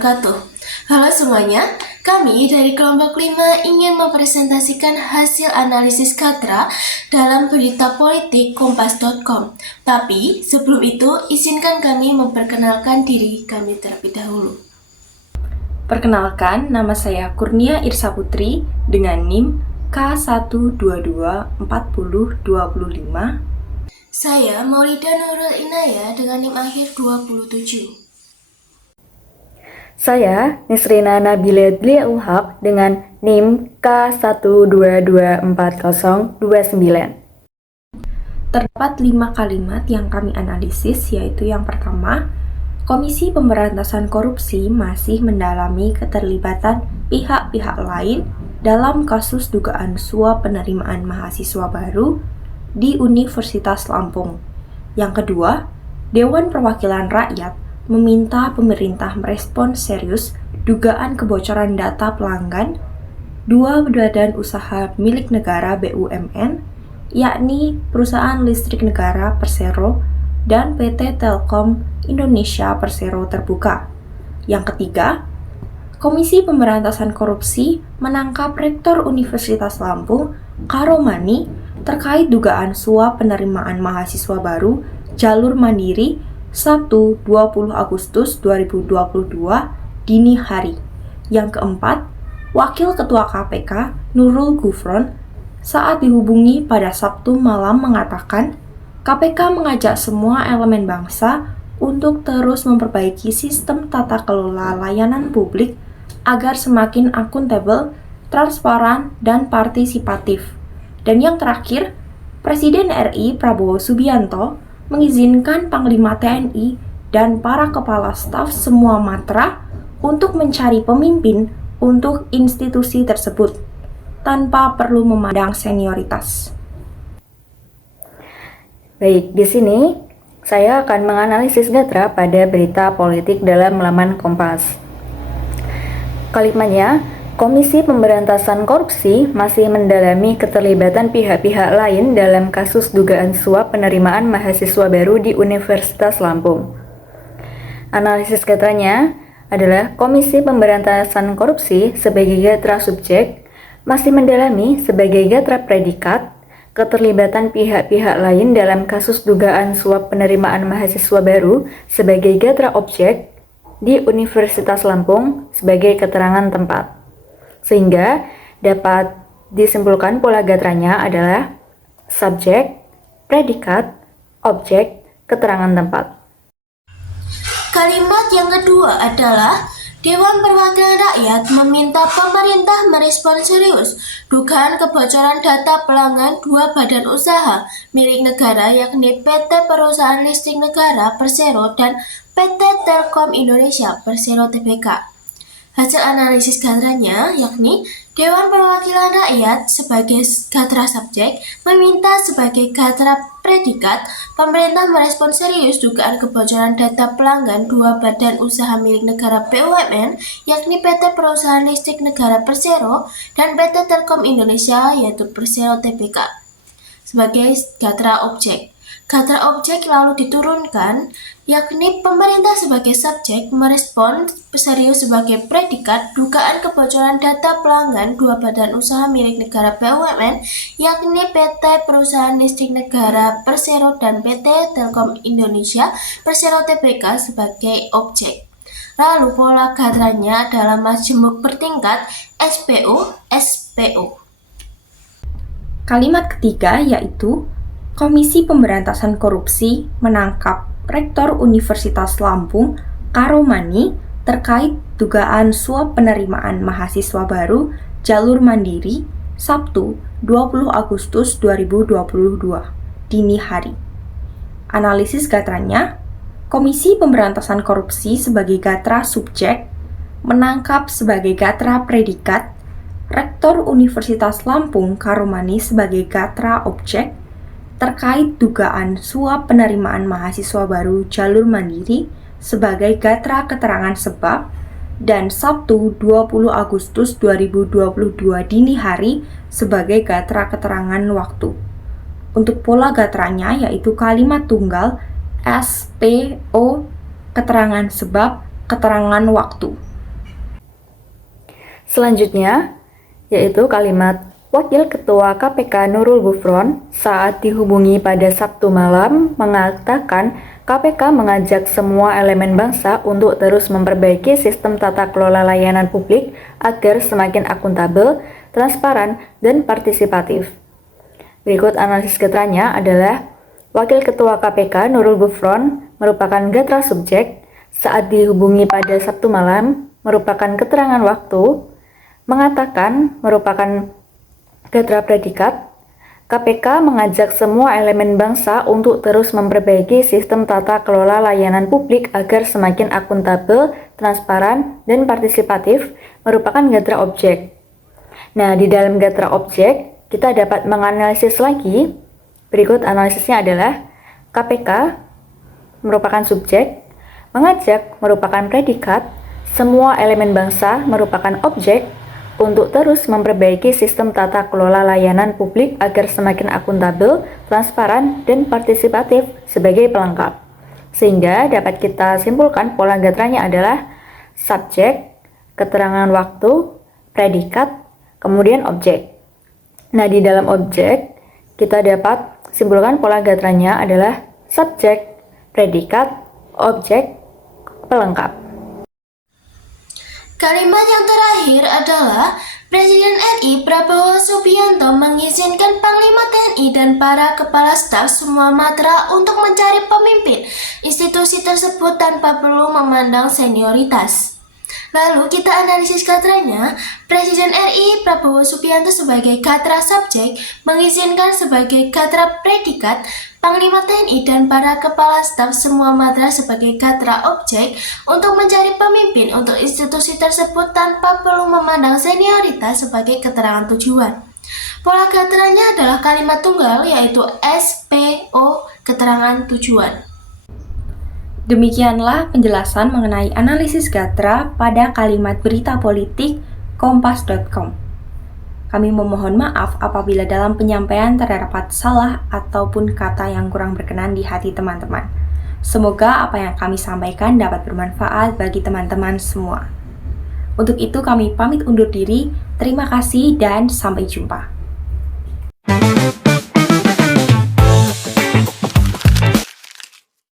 wabarakatuh. Halo semuanya, kami dari kelompok 5 ingin mempresentasikan hasil analisis Gatra dalam berita politik kompas.com. Tapi sebelum itu, izinkan kami memperkenalkan diri kami terlebih dahulu. Perkenalkan, nama saya Kurnia Irsa Putri dengan NIM K1224025. Saya Maulida Nurul Inaya dengan NIM akhir 27. Saya Nisrina Nabila Dliaul Haq dengan NIM K1224029. Terdapat 5 kalimat yang kami analisis, yaitu yang pertama, Komisi Pemberantasan Korupsi masih mendalami keterlibatan pihak-pihak lain dalam kasus dugaan suap penerimaan mahasiswa baru di Universitas Lampung. Yang kedua, Dewan Perwakilan Rakyat meminta pemerintah merespons serius dugaan kebocoran data pelanggan 2 badan usaha milik negara BUMN, yakni Perusahaan Listrik Negara Persero dan PT Telkom Indonesia Persero Terbuka. Yang ketiga, Komisi Pemberantasan Korupsi menangkap Rektor Universitas Lampung, Karomani, terkait dugaan suap penerimaan mahasiswa baru jalur mandiri Sabtu 20 Agustus 2022 dini hari. Yang keempat, Wakil Ketua KPK Nurul Gufron saat dihubungi pada Sabtu malam mengatakan KPK mengajak semua elemen bangsa untuk terus memperbaiki sistem tata kelola layanan publik agar semakin akuntabel, transparan, dan partisipatif. Dan yang terakhir, Presiden RI Prabowo Subianto mengizinkan Panglima TNI dan para kepala staf semua matra untuk mencari pemimpin untuk institusi tersebut tanpa perlu memandang senioritas. Baik, di sini saya akan menganalisis Gatra pada berita politik dalam laman Kompas. Kalimatnya, Komisi Pemberantasan Korupsi masih mendalami keterlibatan pihak-pihak lain dalam kasus dugaan suap penerimaan mahasiswa baru di Universitas Lampung. Analisis Gatranya adalah Komisi Pemberantasan Korupsi sebagai Gatra subjek masih mendalami sebagai Gatra predikat keterlibatan pihak-pihak lain dalam kasus dugaan suap penerimaan mahasiswa baru sebagai Gatra objek di Universitas Lampung sebagai keterangan tempat. Sehingga dapat disimpulkan pola Gatranya adalah subjek, predikat, objek, keterangan tempat. Kalimat yang kedua adalah Dewan Perwakilan Rakyat meminta pemerintah merespons serius dugaan kebocoran data pelanggan 2 badan usaha milik negara yakni PT Perusahaan Listrik Negara Persero dan PT Telkom Indonesia Persero Tbk. Hasil analisis Gatranya yakni Dewan Perwakilan Rakyat sebagai Gatra subjek meminta sebagai Gatra predikat pemerintah merespons serius dugaan kebocoran data pelanggan 2 badan usaha milik negara BUMN yakni PT Perusahaan Listrik Negara Persero dan PT Telkom Indonesia yaitu Persero Tbk sebagai Gatra objek. Gatra objek lalu diturunkan, yakni pemerintah sebagai subjek merespons serius sebagai predikat dugaan kebocoran data pelanggan 2 badan usaha milik negara BUMN, yakni PT Perusahaan Listrik Negara Persero dan PT Telkom Indonesia Persero Tbk sebagai objek. Lalu pola Gatranya adalah majemuk bertingkat SPO. Kalimat ketiga yaitu Komisi Pemberantasan Korupsi menangkap Rektor Universitas Lampung, Karomani, terkait dugaan suap penerimaan mahasiswa baru jalur mandiri Sabtu 20 Agustus 2022 dini hari. Analisis Gatranya, Komisi Pemberantasan Korupsi sebagai Gatra subjek menangkap sebagai Gatra predikat Rektor Universitas Lampung, Karomani sebagai Gatra objek terkait dugaan suap penerimaan mahasiswa baru jalur mandiri sebagai Gatra keterangan sebab dan Sabtu 20 Agustus 2022 dini hari sebagai Gatra keterangan waktu. Untuk pola Gatranya yaitu kalimat tunggal SPO keterangan sebab keterangan waktu. Selanjutnya, yaitu kalimat Wakil Ketua KPK Nurul Gufron saat dihubungi pada Sabtu malam mengatakan KPK mengajak semua elemen bangsa untuk terus memperbaiki sistem tata kelola layanan publik agar semakin akuntabel, transparan, dan partisipatif. Berikut analisis gatranya adalah Wakil Ketua KPK Nurul Gufron merupakan gatra subjek saat dihubungi pada Sabtu malam merupakan keterangan waktu, mengatakan merupakan gatra predikat. KPK mengajak semua elemen bangsa untuk terus memperbaiki sistem tata kelola layanan publik agar semakin akuntabel, transparan, dan partisipatif merupakan gatra objek. Nah, di dalam gatra objek, kita dapat menganalisis lagi. Berikut analisisnya adalah KPK merupakan subjek, mengajak merupakan predikat, semua elemen bangsa merupakan objek untuk terus memperbaiki sistem tata kelola layanan publik agar semakin akuntabel, transparan, dan partisipatif sebagai pelengkap. Sehingga dapat kita simpulkan pola gatranya adalah subjek, keterangan waktu, predikat, kemudian objek. Nah, di dalam objek, kita dapat simpulkan pola gatranya adalah subjek, predikat, objek, pelengkap. Kalimat yang terakhir adalah Presiden RI Prabowo Subianto mengizinkan Panglima TNI dan para kepala staf semua matra untuk mencari pemimpin institusi tersebut tanpa perlu memandang senioritas. Lalu kita analisis gatranya. Presiden RI Prabowo Subianto sebagai gatra subjek mengizinkan sebagai gatra predikat, Panglima TNI dan para kepala staf semua matra sebagai gatra objek untuk mencari pemimpin untuk institusi tersebut tanpa perlu memandang senioritas sebagai keterangan tujuan. Pola gatranya adalah kalimat tunggal yaitu SPO keterangan tujuan. Demikianlah penjelasan mengenai analisis gatra pada kalimat berita politik kompas.com. Kami memohon maaf apabila dalam penyampaian terdapat salah ataupun kata yang kurang berkenan di hati teman-teman. Semoga apa yang kami sampaikan dapat bermanfaat bagi teman-teman semua. Untuk itu kami pamit undur diri. Terima kasih dan sampai jumpa.